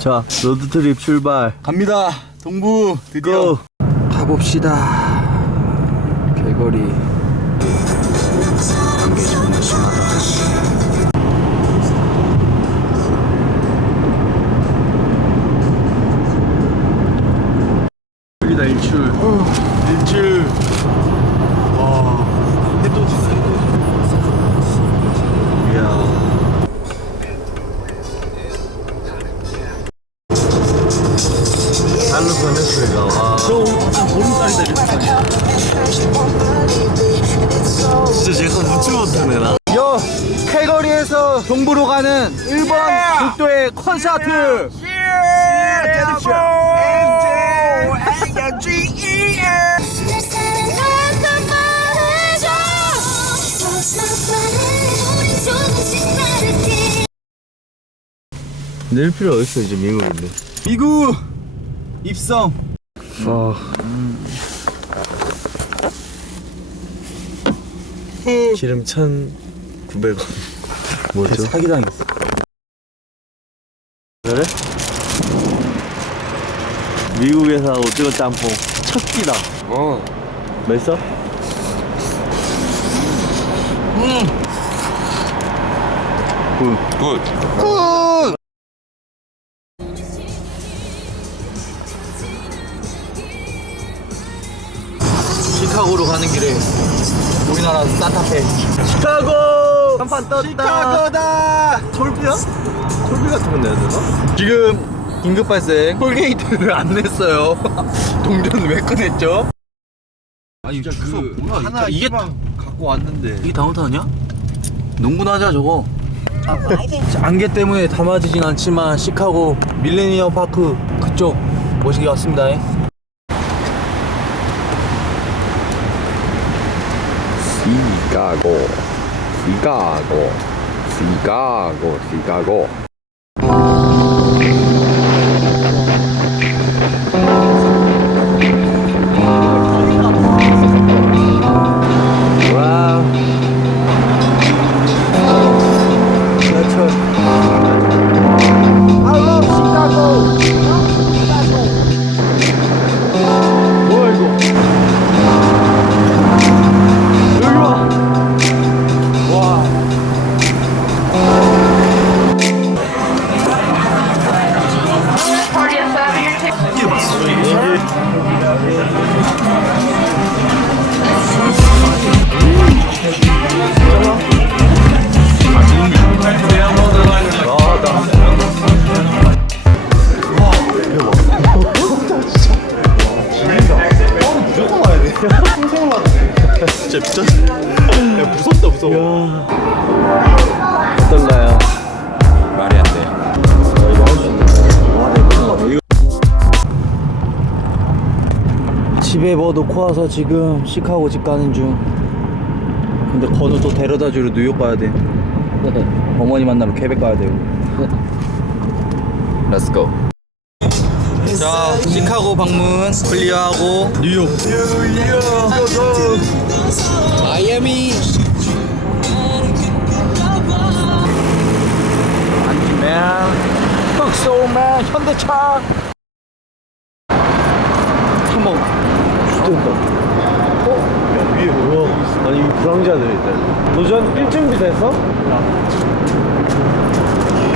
자, 로드트립 출발. 갑니다. 동부 드디어 고! 가봅시다. 개거리. 달로 변했어요. 와. 보름달이다 이렇게. 진짜 제가 무지 못하네, 나. 요 캘거리에서 동부로 가는 1번 국도의 콘서트 낼 필요 어딨어, 이제 미국인데. 미국 입성 아. 기름 1,900원. 뭐죠? 사기당했어 그래? 미국에서 오징어 짬뽕 첫 끼다. 어 맛있어? 시카고로 가는 길에 우리나라 산타페 시카고! 한판 떴다. 시카고다 톨비야? 톨비 같은 건 내야 되나? 지금 긴급 발생 톨게이트를 안 냈어요 동전 왜 꺼냈죠? 아니 진짜 그 뭐야 하나 이게 갖고 왔는데. 이게 다운타운이야? 농구나자 저거 안개 때문에 담아지진 않지만 시카고 밀레니엄 파크 그쪽 모시게 왔습니다 四加个，四加个，四加个，四加个。 진짜 미쳤어. 야 무섭다 무서워. 어떤가요? 말이 안 돼. 집에 뭐 놓고 와서 지금 시카고 집 가는 중 근데 건우 또 데려다 주러 뉴욕 가야 돼 어머니 만나러 퀘벡 가야 돼요 Let's go. 자 시카고 방문 클리어하고 뉴욕 마이애미 안지맨 흑소맨 현대차 한번 된다. 어? 야, 위에 뭐야? 아니, 이 불황자들 있다. 도전 1준비 됐어?